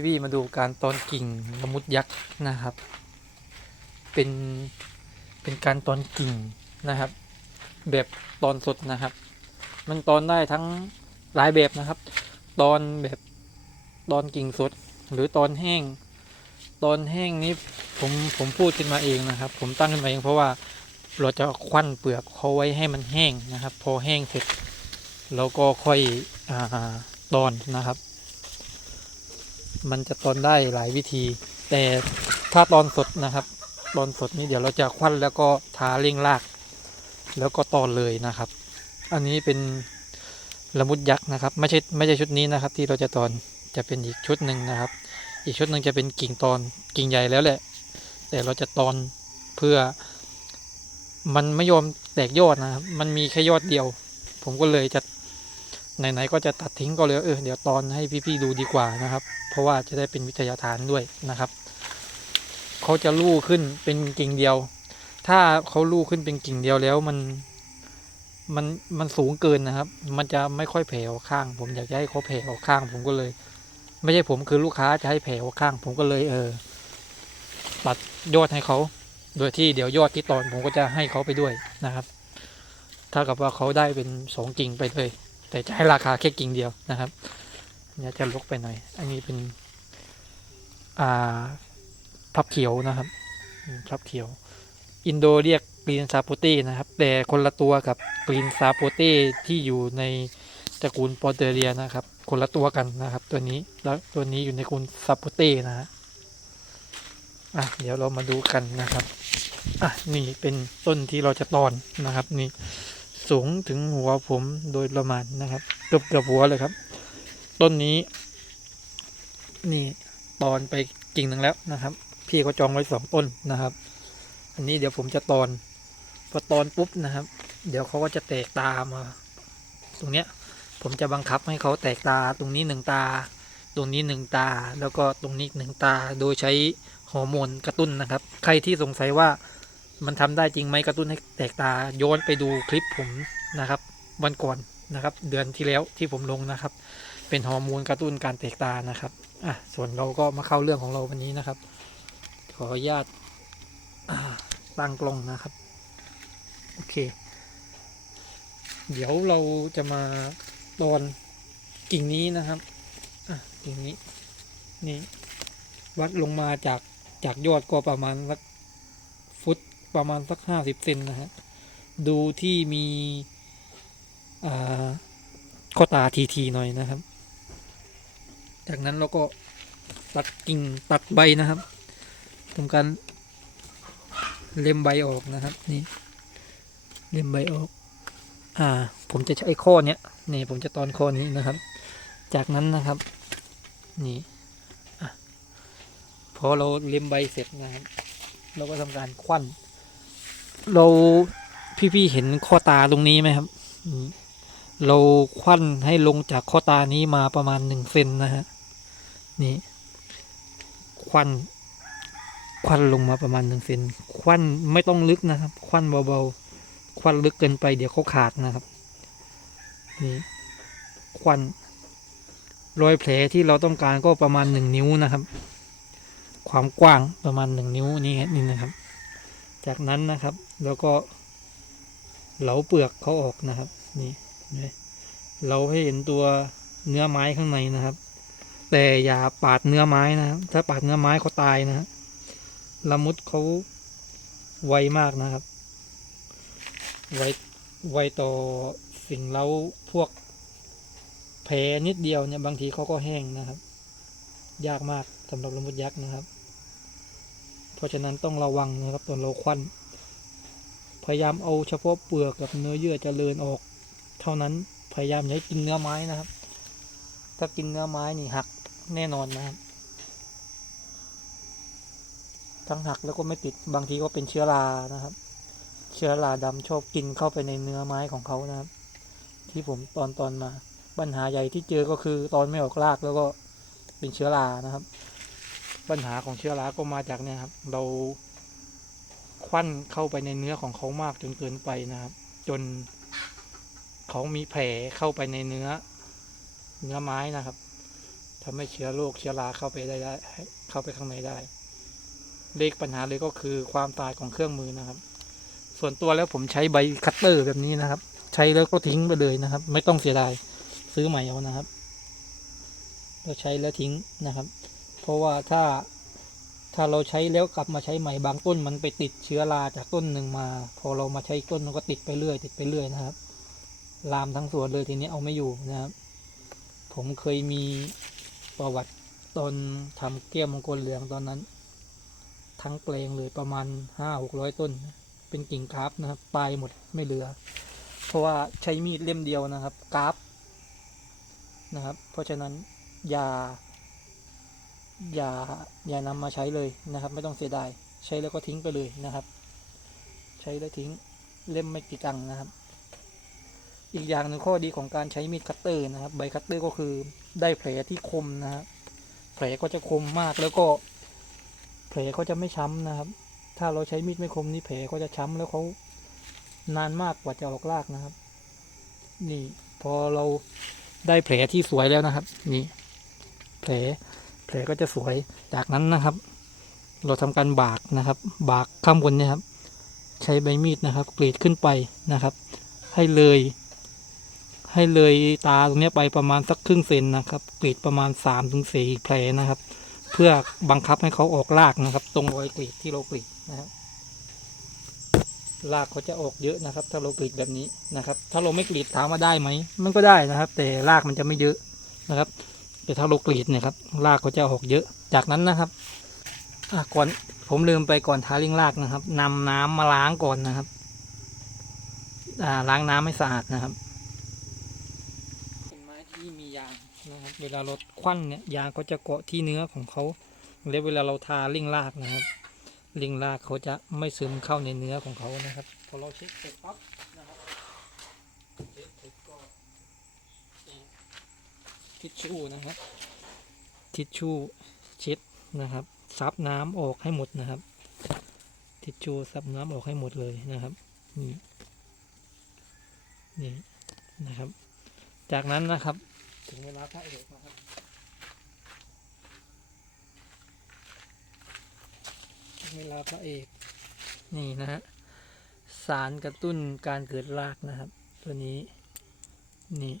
พาพี่พี่ๆมาดูการตอนกิ่งละมุดยักษ์นะครับ เป็นเป็นการตอนกิ่งนะครับ แบบตอนสดนะครับ มันตอนได้ทั้งหลายแบบนะครับ ตอนแบบตอนกิ่งสด หรือตอนแห้ง ตอนแห้งนี้ผมผมพูดขึ้นมาเองนะครับ ผมตั้งขึ้นมาเองเพราะว่าเราจะควันเปลือกเขาไว้ให้มันแห้งนะครับ พอแห้งเสร็จเราก็ค่อยอาตอนนะครับ มันจะตอนได้หลายวิธี แต่ถ้าตอนสดนะครับ ตอนสดนี้เดี๋ยวเราจะควันแล้วก็ทาเร่งราก แล้วก็ตอนเลยนะครับ อันนี้เป็นละมุดยักษ์นะครับ ไม่ใช่ไม่ใช่ชุดนี้นะครับ ที่เราจะตอนจะเป็นอีกชุดหนึ่งนะครับ อีกชุดหนึ่งจะเป็นกิ่งตอนกิ่งใหญ่แล้วแหละ แต่เราจะตอนเพื่อ มันไม่ยอมแตกยอดนะครับ มันมีแค่ยอดเดียว ผมก็เลยจะ ไหนๆก็จะตัดทิ้งก็เลยเออเดี๋ยวตอนให้พี่ๆดูดีกว่านะครับ เพราะว่าจะได้เป็นวิทยาทานด้วยนะครับเขาจะลู่ขึ้นเป็นกิ่งเดียว ถ้าเขาลู่ขึ้นเป็นกิ่งเดียวแล้วมันมันมันสูงเกินนะครับ มันจะไม่ค่อยแผ่ออกข้าง ผมอยากจะให้เขาแผ่ออกข้าง ผมก็เลย ไม่ใช่ผมคือลูกค้าจะให้แผ่ออกข้าง ผมก็เลยเออตัดยอดให้เขา โดยที่เดี๋ยวยอดที่ตอนผมก็จะให้เขาไปด้วยนะครับ ถ้ากับว่าเขาได้เป็นสองกิ่งไปเลย แต่จะให้ราคาแค่กิ่งเดียวนะครับเนี่ยจะลกไปหน่อย อันนี้เป็นอ่าพลับเขียวนะครับอืมพลับเขียว อินโดเรียกกรีนซาโปเต้นะครับ แต่คนละตัวกับกรีนซาโปเต้ที่อยู่ในตระกูลปอเตเรียนะครับ คนละตัวกันนะครับ ตัวนี้แล้วตัวนี้อยู่ในตระกูลซาโปเต้นะฮะอะเดี๋ยวเรามาดูกันนะครับ อะนี่เป็นต้นที่เราจะตอนนะครับนี่ สูงถึงหัวผมโดยประมาณนะครับเกือบเกือบหัวเลยครับ ต้นนี้ นี่ตอนไปกิ่งหนึ่งแล้วนะครับ พี่เขาจองไว้สองต้นนะครับ อันนี้เดี๋ยวผมจะตอนพอตอนปุ๊บนะครับ เดี๋ยวเขาก็จะแตกตามาตรงเนี้ย ผมจะบังคับให้เขาแตกตาตรงนี้หนึ่งตา ตรงนี้หนึ่งตา แล้วก็ตรงนี้หนึ่งตาโดยใช้ฮอร์โมนกระตุ้นนะครับ ใครที่สงสัยว่า มันทำได้จริงไหมกระตุ้นให้แตกตาย้อนไปดูคลิปผมนะครับ วันก่อนนะครับ เดือนที่แล้วที่ผมลงนะครับ เป็นฮอร์โมนกระตุ้นการแตกตานะครับอะส่วนเราก็มาเข้าเรื่องของเราวันนี้นะครับ ขออนุญาตตั้งกล้องนะครับโอเค เดี๋ยวเราจะมาตอนกิ่งนี้นะครับอะกิ่งนี้นี่วัดลงมาจากจากยอดก็ประมาณสัก ประมาณสักห้าสิบเซนนะฮะ ดูที่มีอข้อตาทีทีๆหน่อยนะครับ จากนั้นเราก็ตัดกิ่งตัดใบนะครับทำการเล็มใบออกนะครับนี่เล็มใบออก อ่า ผมจะใช้ข้อเนี้ยนี่ผมจะตอนข้อนี้นะครับ จากนั้นนะครับ นี่อพอเราเล็มใบเสร็จนะครับ เราก็ทำการควัน เราพี่ๆเห็นข้อตาตรงนี้ไหมครับ เราควันให้ลงจากข้อตานี้มาประมาณหนึ่งเซนนะฮะ นี่ ควัน ควันลงมาประมาณหนึ่งเซน ควันไม่ต้องลึกนะครับ ควันเบาๆ ควันลึกเกินไปเดี๋ยวเขาขาดนะครับ นี่ ควัน รอยแผลที่เราต้องการก็ประมาณหนึ่งนิ้วนะครับ ความกว้างประมาณหนึ่งนิ้วนี่นี่นะครับ จากนั้นนะครับ แล้วก็เหลาเปลือกเขาออกนะครับ นี่เห็นไหมเราให้เห็นตัวเนื้อไม้ข้างในนะครับ แต่อย่าปาดเนื้อไม้นะครับ ถ้าปาดเนื้อไม้เขาตายนะฮะละมุดเขาไวมากนะครับ ไวไวต่อสิ่งเล้าพวกแผลนิดเดียวเนี่ยบางทีเขาก็แห้งนะครับ ยากมากสำหรับละมุดยักษ์นะครับ เพราะฉะนั้นต้องระวังนะครับตอนเราควันพยายามเอาเฉพาะเปลือกกับเนื้อเยื่อเจริญออก เท่านั้นพยายามอย่าให้กินเนื้อไม้นะครับ ถ้ากินเนื้อไม้นี่หักแน่นอนนะครับ ทั้งหักแล้วก็ไม่ติดบางทีก็เป็นเชื้อรานะครับ เชื้อราดำชอบกินเข้าไปในเนื้อไม้ของเขานะครับ ที่ผมตอนตอนมา ปัญหาใหญ่ที่เจอก็คือตอนไม่ออกรากแล้วก็เป็นเชื้อรานะครับ ปัญหาของเชื้อราก็มาจากเนี่ยครับ เราควันเข้าไปในเนื้อของเขามากจนเกินไปนะครับ จนเขามีแผลเข้าไปในเนื้อ เนื้อไม้นะครับทำให้เชื้อโรคเชื้อราเข้าไปได้ได้เข้าไปข้างในได้เล็กปัญหาเลยก็คือความตายของเครื่องมือนะครับ ส่วนตัวแล้วผมใช้ใบคัตเตอร์แบบนี้นะครับ ใช้แล้วก็ทิ้งไปเลยนะครับ ไม่ต้องเสียดายซื้อใหม่เอานะครับเราใช้แล้วทิ้งนะครับ ราะว่าถ้าถ้าเราใช้แล้วกลับมาใช้ใหม่บางต้นมันไปติดเชื้อราจากต้นหนึ่งมา พอเรามาใช้ต้นมันก็ติดไปเรื่อย ติดไปเรื่อยนะครับ ลามทั้งสวนเลยทีนี้เอาไม่อยู่นะครับ ผมเคยมีประวัติตอนทำเกี้ยมงคลเหลืองตอนนั้น ทั้งแปลงเลยประมาณห้าหกร้อยต้น เป็นกิ่งกราฟนะครับตายหมดไม่เหลือ เพราะว่าใช้มีดเล่มเดียวนะครับกราฟนะครับ เพราะฉะนั้นอย่า อย่าอย่านำมาใช้เลยนะครับ ไม่ต้องเสียดายใช้แล้วก็ทิ้งไปเลยนะครับ ใช้แล้วทิ้งเล่มไม่กี่ตังค์นะครับ อีกอย่างหนึ่งข้อดีของการใช้มีดคัตเตอร์นะครับ ใบคัตเตอร์ก็คือได้แผลที่คมนะครับแผลก็จะคมมากแล้วก็ แผลก็จะไม่ช้ำนะครับ ถ้าเราใช้มีดไม่คมนี่แผลก็จะช้ำแล้วเขานานมากกว่าจะออกรากนะครับ นี่พอเราได้แผลที่สวยแล้วนะครับ นี่ แผล ผลก็จะสวยจากนั้นนะครับ เราทำการบากนะครับ บากข้างบนเนี่ยครับ ใช้ใบมีดนะครับ กรีดขึ้นไปนะครับ ให้เลย ให้เลยตาตรงนี้ไปประมาณสักครึ่งเซนนะครับ กรีดประมาณ3าถึงสี่แผลนะครับ เพื่อบังคับให้เขาออกรากนะครับ ตรงรอยกรีดที่เรากรีดนะครับรากเขาจะออกเยอะนะครับ ถ้าเรากรีดแบบนี้นะครับ ถ้าเราไม่กรีดถามว่าได้ไหมมันก็ได้นะครับ แต่รากมันจะไม่เยอะนะครับ แต่ถ้าเรากรีดเนี่ยครับรากเขาจะออกเยอะ จากนั้นนะครับก่อนผมลืมไปก่อนทาลิงรากนะครับนำน้ำมาล้างก่อนนะครับล้างน้ำให้สะอาดนะครับเป็นไม้ที่มียางนะครับ เวลาเราควันเนี่ยยางก็จะเกาะที่เนื้อของเขาแล้วเวลาเราทาลิงรากนะครับ ลิงรากเขาจะไม่ซึมเข้าในเนื้อของเขานะครับพอเราเช็คเสร็จปั๊บนะครับเช็คเสร็จก็ ทิชชู่นะครับ ทิชชู่เช็ดนะครับ ซับน้ำออกให้หมดนะครับ ทิชชู่ซับน้ำออกให้หมดเลยนะครับ นี่นี่นะครับ จากนั้นนะครับ ถึงเวลาพระเอกนะครับเวลาพระเอก นี่นะฮะสารกระตุ้นการเกิดรากนะครับ ตัวนี้นี่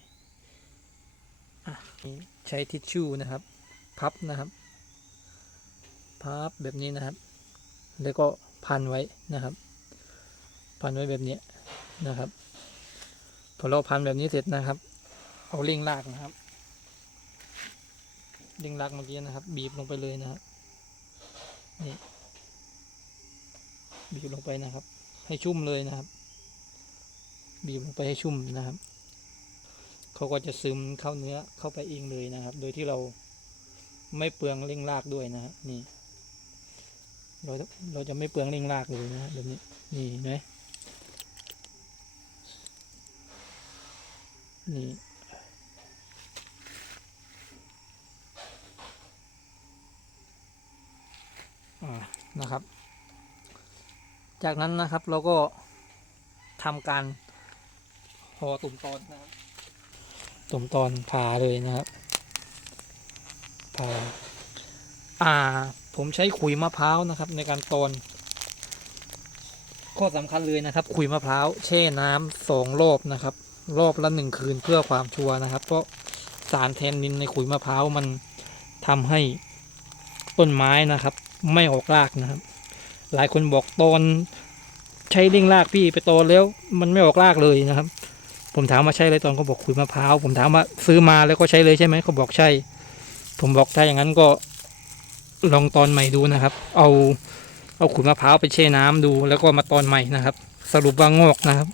ใช้ทิชชู่นะครับ พับนะครับ พับแบบนี้นะครับ แล้วก็พันไว้นะครับ พันไว้แบบนี้นะครับ พอเราพันแบบนี้เสร็จนะครับ เอาเร่งรากนะครับเร่งรากเมื่อกี้นะครับ บีบลงไปเลยนะครับ นี่ บีบลงไปนะครับ ให้ชุ่มเลยนะครับ บีบลงไปให้ชุ่มนะครับ เขาก็จะซึมเข้าเนื้อเข้าไปเองเลยนะครับ โดยที่เราไม่เปลืองเร่งรากด้วยนะฮะนี่ เราเราจะไม่เปลืองเร่งรากเลยนะแบบนี้นี่เห็นไหมนี่อนะครับ จากนั้นนะครับเราก็ทำการห่อตุ่มตอนนะครับ ต้มตอนผ่าเลยนะครับผ่าอ่า ผมใช้ขุยมะพร้าวนะครับ ในการตอนข้อสำคัญเลยนะครับ ขุยมะพร้าวแช่น้ำสองรอบนะครับ รอบละหนึ่งคืนเพื่อความชัวร์นะครับ เพราะสารแทนนินในขุยมะพร้าวมันทำให้ต้นไม้นะครับ ไม่ออกรากนะครับ หลายคนบอกตอนใช้เร่งรากพี่ไปตอนแล้ว มันไม่ออกรากเลยนะครับ ผมถามว่าใช่เลยตอนเขาบอกขุยมะพร้าวผมถามว่าซื้อมาแล้วก็ใช้เลยใช่ไหมเขาบอกใช่ ผมบอกถ้าอย่างนั้นก็ลองตอนใหม่ดูนะครับ เอาเอาขุยมะพร้าวไปแช่น้ำดู แล้วก็มาตอนใหม่นะครับ สรุปว่างอกนะครับ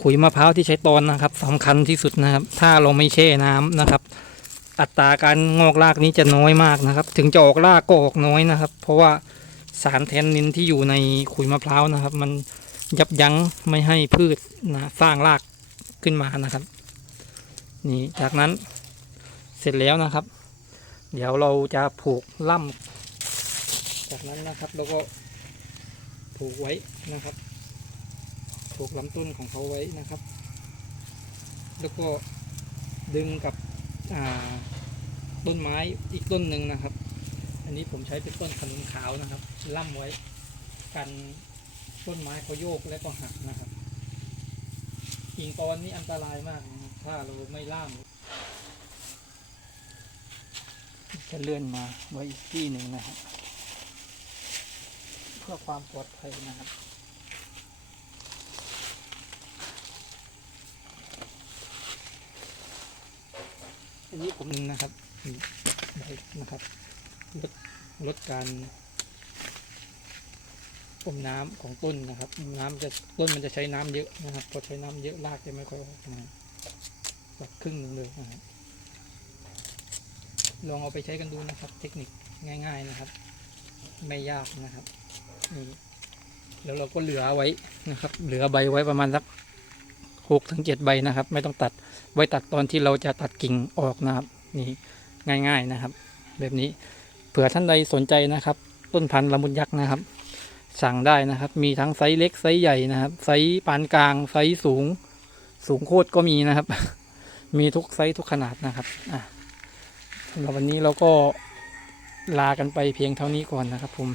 ขุยมะพร้าวที่ใช้ตอนนะครับสำคัญที่สุดนะครับ ถ้าเราไม่แช่น้ำนะครับ อัตราการงอกรากนี้จะน้อยมากนะครับ ถึงจะออกรากก็ออกน้อยนะครับ เพราะว่าสารแทนนินที่อยู่ในขุยมะพร้าวนะครับ มัน ยับยั้งไม่ให้พืชนะสร้างรากขึ้นมานะครับ นี่จากนั้นเสร็จแล้วนะครับ เดี๋ยวเราจะผูกล่ำจากนั้นนะครับเราก็ผูกไว้นะครับ ผูกลำต้นของเขาไว้นะครับ แล้วก็ดึงกับต้นไม้อีกต้นหนึ่งนะครับ อันนี้ผมใช้เป็นต้นขนุนขาวนะครับล่ำไว้กัน ต้นไม้เขาโยกและก็หักนะครับกิ่งตอนนี้อันตรายมากถ้าเราไม่ล่ามจะเลื่อนมาไว้อีกที่หนึ่งนะครับ เพื่อความปลอดภัยนะครับอันนี้ผมนะครับนะครับลดลดการ อมน้ำของต้นนะครับ น้ำจะต้นมันจะใช้น้ำเยอะนะครับ พอใช้น้ำเยอะรากจะไม่ค่อยออกนะครับสักครึ่งหนึ่งเลยนะครับลองเอาไปใช้กันดูนะครับ เทคนิคง่าย ๆนะครับ ไม่ยากนะครับนี่แล้วเราก็เหลือไว้นะครับ เหลือใบไว้ประมาณสักหกถึงเจ็ดใบนะครับ ไม่ต้องตัดไว้ตัดตอนที่เราจะตัดกิ่งออกนะครับ นี่ง่าย ๆนะครับ แบบนี้เผื่อท่านใดสนใจนะครับ ต้นพันธุ์ละมุดยักษ์นะครับ สั่งได้นะครับ มีทั้งไซส์เล็กไซส์ใหญ่นะครับ ไซส์ปานกลางไซส์สูง สูงโคตรก็มีนะครับ มีทุกไซส์ทุกขนาดนะครับอะสำหรับวันนี้เราก็ลากันไปเพียงเท่านี้ก่อนนะครับผม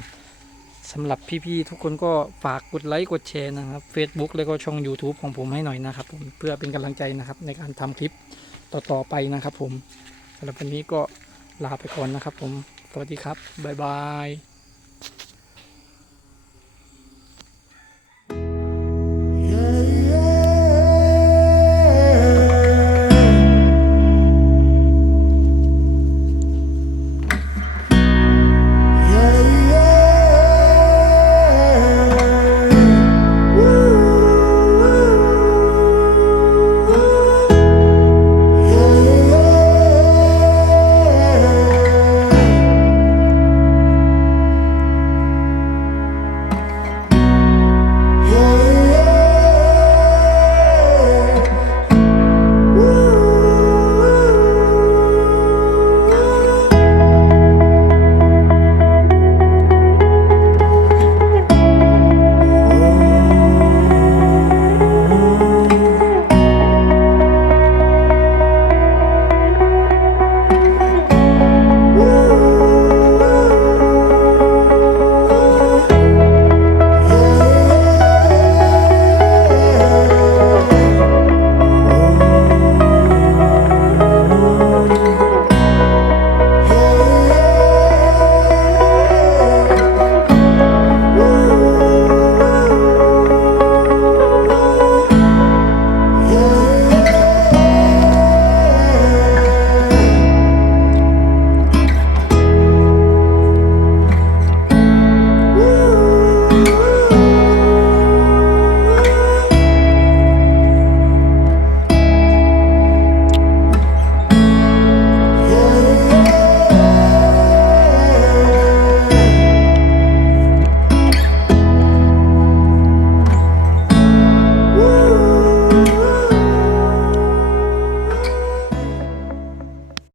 สำหรับพี่ๆทุกคนก็ฝากกดไลค์กดแชร์นะครับ Facebook แล้วก็ช่อง YouTube ของผมให้หน่อยนะครับผมเพื่อเป็นกำลังใจนะครับในการทำคลิปต่อๆไปนะครับผมสำหรับวันนี้ก็ลาไปก่อนนะครับผม สวัสดีครับ บ๊ายบาย